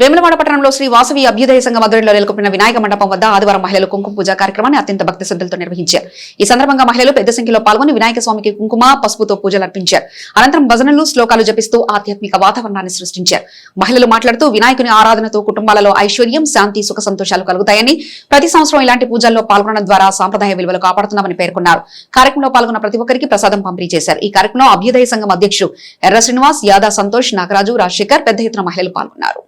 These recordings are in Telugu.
వేములవాడ పట్టణంలో శ్రీ వాసవి అభ్యుదయ సంఘం ఆధ్వర్యంలో నెలకొల్పిన వినాయక మండపం వద్ద ఆదివారం మహిళలు కుంకుమ పూజ కార్యక్రమాన్ని అత్యంత భక్తి శ్రద్ధలతో నిర్వహించారు. ఈ సందర్భంగా మహిళలు పెద్ద సంఖ్యలో పాల్గొని వినాయక స్వామికి కుంకుమ పసుపుతో పూజలు అర్పించారు. అనంతరం భజనలు శ్లోకాలు జపిస్తూ ఆధ్యాత్మిక వాతావరణాన్ని సృష్టించారు. మహిళలు మాట్లాడుతూ వినాయకుని ఆరాధనతో కుటుంబాలలో ఐశ్వర్యం, శాంతి, సుఖ సంతోషాలు కలుగుతాయని, ప్రతి సంవత్సరం ఇలాంటి పూజల్లో పాల్గొనడం ద్వారా సాంప్రదాయ విలువలు కాపాడుతున్నామని పేర్కొన్నారు. కార్యక్రమంలో పాల్గొన్న ప్రతి ఒక్కరికి ప్రసాదం పంపిణీ చేశారు. ఈ కార్యక్రమంలో అభ్యుదయ సంఘం అధ్యక్షుడు ఎర్ర శ్రీనివాస్, యాదా సంతోష్, నాగరాజు, రాజశేఖర్ పెద్ద ఎత్తున మహిళలు పాల్గొన్నారు.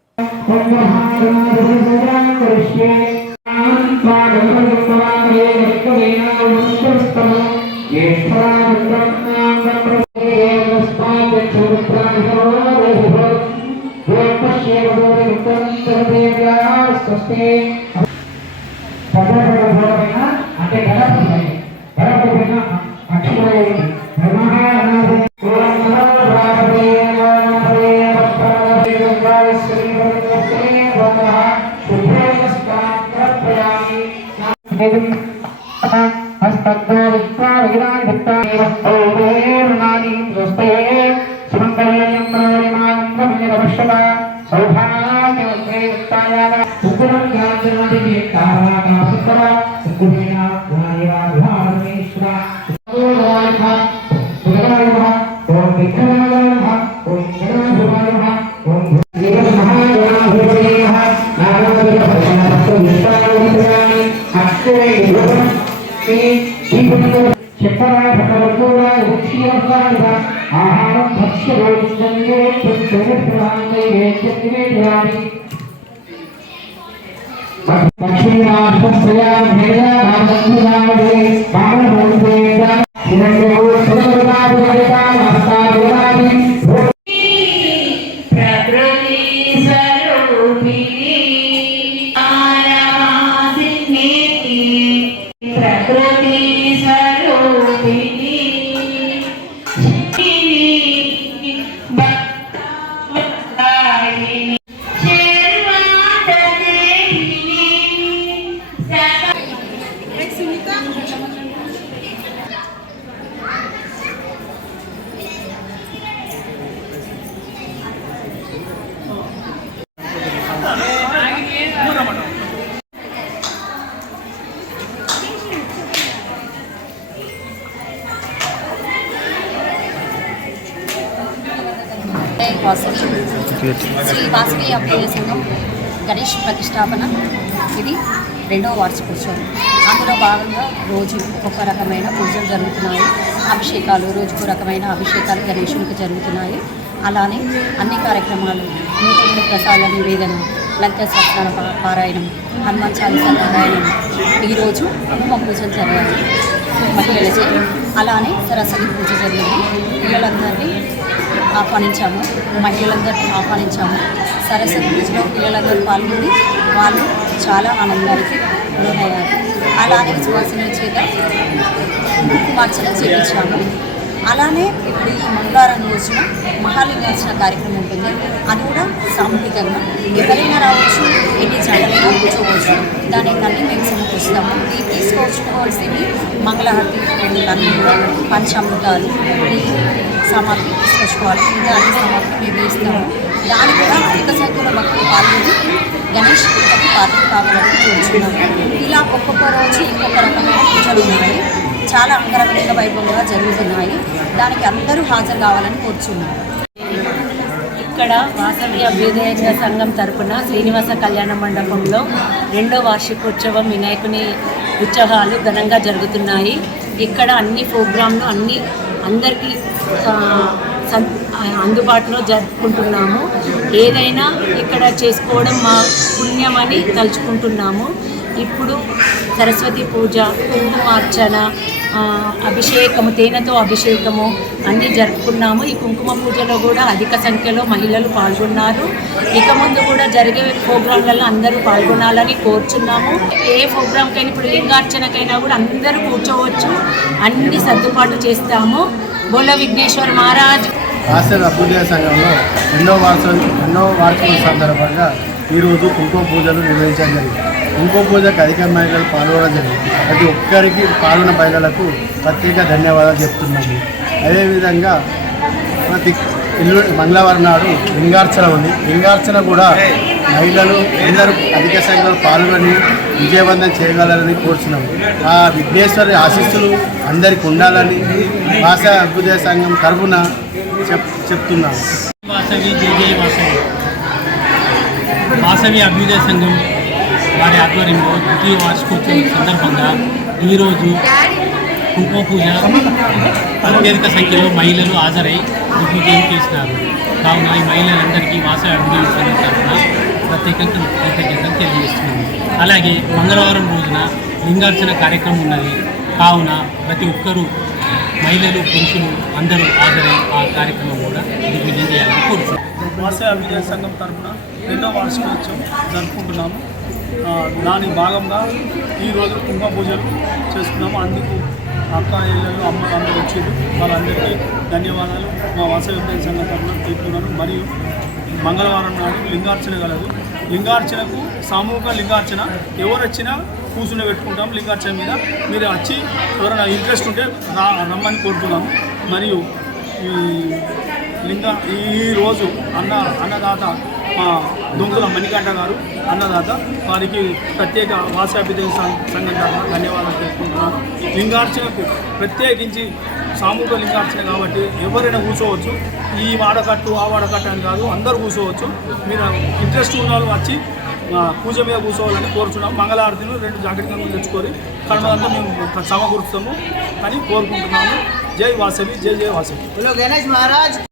శ్రీ వాసవి అభ్యుదయ సంఘం గణేష్ ప్రతిష్టాపన ఇది 2వ వార్షికోత్సవం. అందులో భాగంగా రోజు ఒక్కొక్క రకమైన పూజలు జరుగుతున్నాయి. అభిషేకాలు, రోజుకు రకమైన అభిషేకాలు గణేశునికి జరుగుతున్నాయి. అలానే అన్ని కార్యక్రమాలు, నూతన ప్రసాద నివేదన, లలిత సహస్రనామ పారాయణం, హనుమాన్ చాలీసా పారాయణం, ఈరోజు కుంకుమ పూజలు జరిగాయి మహిళలచే. అలానే సరస్వతి పూజ జరిగింది. పిల్లలందరినీ ఆహ్వానించాము, మహిళలందరినీ ఆహ్వానించాము. సరస్వతి పూజలో పిల్లలందరూ పాల్గొని వాళ్ళు చాలా ఆనందానికి లోనయ్యారు. అలానే సువాసన చేత కుంకుమార్చన చేయించాము. అలానే ఇప్పుడు ఈ మంగళవారం రోజున మహాలింగార్చన కార్యక్రమం ఉంటుంది. అది కూడా సామూహికంగా ఎవరైనా రావచ్చు, ఎన్ని జంటలైనా కూర్చోవచ్చు. దానికి అన్ని మేము సమకూరుస్తాము. ఈ తీసుకోవాల్సింది మంగళహారతి, 2 కన్నులు, పంచామృతాలు, ఈ సామాగ్రి తీసుకొచ్చుకోవాలి. ఇంకా అన్ని సామాగ్రి మేము వేస్తాము. దానికి కూడా అధిక సంఖ్యలో భక్తులు పాల్గొని గణేష్ పూజకి పాత్రలు కావాలని కోరుచున్నాము. ఇలా ఒక్కొక్క రోజు ఇంకొక రకమైన పూజలు ఉన్నాయి. చాలా అంగరంగ వైభవంగా జరుగుతున్నాయి. దానికి అందరూ హాజరు కావాలని కోరుచున్నారు. ఇక్కడ వాసవి అభ్యుదయ సంఘం తరపున శ్రీనివాస కళ్యాణ మండపంలో 2వ వార్షికోత్సవం వినాయకుని ఉత్సవాలు ఘనంగా జరుగుతున్నాయి. ఇక్కడ అన్ని ప్రోగ్రాంలు అందరికీ అందుబాటులో జరుపుకుంటున్నాము. ఏదైనా ఇక్కడ చేసుకోవడం మా పుణ్యమని తలుచుకుంటున్నాము. ఇప్పుడు సరస్వతి పూజ, కుంకుమార్చన, అభిషేకము, తేనెతో అభిషేకము అన్నీ జరుపుకున్నాము. ఈ కుంకుమ పూజలో కూడా అధిక సంఖ్యలో మహిళలు పాల్గొన్నారు. ఇక ముందు కూడా జరిగే ప్రోగ్రాంలలో అందరూ పాల్గొనాలని కోరుచున్నాము. ఏ ప్రోగ్రాంకైనా, ఇప్పుడు లింగార్చనకైనా కూడా అందరూ కూర్చోవచ్చు. అన్ని సర్దుబాటు చేస్తాము. బోలో విఘ్నేశ్వర్ మహారాజ్. వాసవి అభ్యుదయ సంఘంలో 2వ వార్షికోత్సవం సందర్భంగా ఈరోజు కుంకుమ పూజలు నిర్వహించడం జరిగింది. కుంకుమ పూజకు అధిక మహిళలు పాల్గొనడం జరిగింది. ప్రతి ఒక్కరికి పాల్గొన్న మహిళలకు ప్రత్యేక ధన్యవాదాలు చెప్తున్నాము. అదేవిధంగా ప్రతి మంగళవారం నాడు లింగార్చన ఉంది. లింగార్చన కూడా మహిళలు అందరూ అధిక సంఖ్యలో పాల్గొని విజయవంతం చేయగలరని కోరుచున్నాము. ఆ విఘ్నేశ్వరి ఆశీస్సులు అందరికీ ఉండాలని భాషా అభ్యుదయ సంఘం తరఫున చెప్తున్నాను. వాసవి జేజే వాసవి వాసవి అభ్యుదయ సంఘం వారి ఆధ్వర్యంలో ద్వితీయ వార్షికోత్సవం సందర్భంగా ఈరోజు కుంకుమ పూజ అత్యధిక సంఖ్యలో మహిళలు హాజరై దిగ్విజయం చేసినారు. కావున ఈ మహిళలందరికీ వాసవి అభ్యుదయ సంఘం తరఫున ప్రత్యేకంగా కృతజ్ఞతలు తెలియజేస్తున్నాము. అలాగే మంగళవారం రోజున లింగార్చన కార్యక్రమం ఉన్నది. కావున ప్రతి ఒక్కరూ మహిళలు పురుషులు అందరూ హాజరై ఆ కార్యక్రమం కూడా దిగ్విజయం చేయాలని కోరుతున్నాం. వాసవి అభ్యుదయ సంఘం తరఫున 2వ వార్షికోత్సవం జరుపుకుంటున్నాము. దాని భాగంగా ఈరోజు కుంకుమ పూజలు చేసుకున్నాము. అందుకు అక్క ఇళ్ళలు అమ్మలు అందరూ వచ్చారు. వాళ్ళందరికీ ధన్యవాదాలు మా వాసవి అభ్యుదయ సంఘం తరఫున తెలుపుతున్నాను. మరియు మంగళవారం నాడు లింగార్చన కలదు. లింగార్చనకు సామూహిక లింగార్చన ఎవరు వచ్చినా కూర్చుని పెట్టుకుంటాం. లింగార్చన మీద మీరు వచ్చి ఎవరైనా ఇంట్రెస్ట్ ఉంటే రమ్మని కోరుతున్నాము. మరియు ఈరోజు అన్నదాత మా దొంగల మణికంఠ గారు అన్నదాత, వారికి ప్రత్యేక వాసవి అభ్యుదయ సంఘం తరఫున ధన్యవాదాలు తెలుపుకుంటున్నాను. లింగార్చనకు ప్రత్యేకించి సామూహిక లింగార్చన కాబట్టి ఎవరైనా కూర్చోవచ్చు. ఈ వాడకట్టు ఆ వాడకట్టు అని కాదు, అందరూ కూర్చోవచ్చు. మీరు ఇంట్రెస్ట్ ఉన్న వాళ్ళు వచ్చి పూజ మీద కూర్చోవాలని కోరుచున్నాం. మంగళారతిని 2 జాకెట్ కంగులు తెచ్చుకొని కర్మలంతా మేము సమకూరుస్తాము అని కోరుకుంటున్నాము. జై వాసవి, జై జై వాసవి.